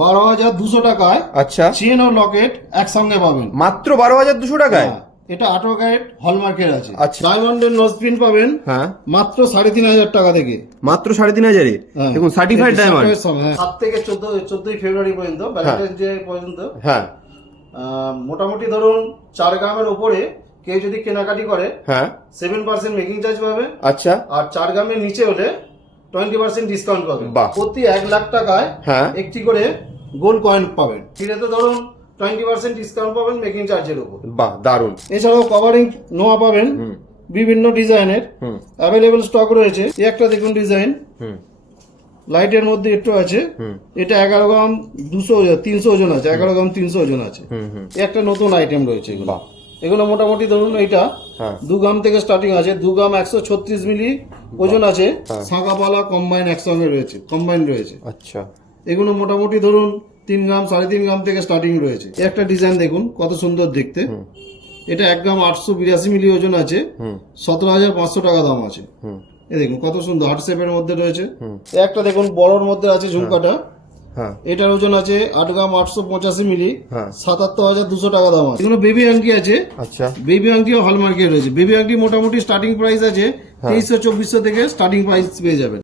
বারো হাজার দুশো টাকায় আচ্ছা। চেন ও লকেট একসঙ্গে পাবেন। মাত্র বারো হাজার দুশো টাকায়? হ্যাঁ, এটা আঠারো ক্যারেট হলমার্কের আছে। আচ্ছা। ডায়মন্ডের নোজ প্রিন্ট পাবেন। হ্যাঁ। মাত্র সাড়ে তিন হাজার টাকা থেকে। মাত্র সাড়ে তিন হাজারে হ্যাঁ। দেখুন সার্টিফাইড ডায়মন্ড হ্যাঁ। সাত থেকে চোদ্দ চোদ্দই ফেব্রুয়ারি পর্যন্ত ভ্যালেন্টাইন্স ডে পর্যন্ত। হ্যাঁ। মোটামুটি ধরুন চার গ্রামের উপরে কেউ যদি কেনাকাটি করে হ্যাঁ। সেভেন পার্সেন্ট মেকিং চার্জ পাবে। আচ্ছা। আর চার গ্রামের নিচে হলে টোয়েন্টি পার্সেন্ট ডিসকাউন্ট পাবে। প্রতি এক লাখ টাকায় হ্যাঁ। একটি করে গোল্ড কয়েন পাবেন। ফিরে তো ধরুন টোয়েন্টি পার্সেন্ট ডিসকাউন্ট পাবেন মেকিং চার্জের উপর। বাহ দারুণ এছাড়াও কভারিং নোয়া পাবেন। বিভিন্ন ডিজাইনের। অ্যাভেলেবেল স্টক রয়েছে। এই একটা দেখুন ডিজাইন লাইটের মধ্যে একটু আছে। এটা এগারো গ্রাম দুশো তিনশো ওজন আছে। এগারো গ্রাম তিনশো ওজন আছে। হুম হুম। একটা নতুন আইটেম রয়েছে এগুলো। এগুলো মোটামুটি ধরুন এইটা হ্যাঁ। দু গ্রাম থেকে স্টার্টিং আছে। দু গ্রাম একশো ছত্রিশ মিলি ওজন আছে। হ্যাঁ। শাঁকাপালা কম্বাইন একসঙ্গে রয়েছে। কম্বাইন রয়েছে। আচ্ছা। এগুলো মোটামুটি ধরুন তিন গ্রাম সাড়ে তিন গ্রাম থেকে স্টার্টিং রয়েছে। একটা ডিজাইন দেখুন কত সুন্দর দেখতে। এটা এক গ্রাম আটশো বিরাশি মিলি ওজন আছে। সতেরো হাজার পাঁচশো টাকা দাম আছে। এ দেখুন কত সুন্দর হার্ট শেপের মধ্যে রয়েছে। একটা দেখুন বড়র মধ্যে আছে ঝুমকাটা। হ্যাঁ। এটার ওজন আছে আট গ্রাম আটশো পঁচাশি মিলি। হ্যাঁ। সাতাত্তর হাজার দুশো টাকা দাম আছে। এগুলো বেবি আংটি আছে। আচ্ছা। বেবি আংটিও হলমার্কে রয়েছে। বেবি আংটি মোটামুটি স্টার্টিং প্রাইস আছে তেইশশো চব্বিশশো থেকে স্টার্টিং প্রাইস পেয়ে যাবেন।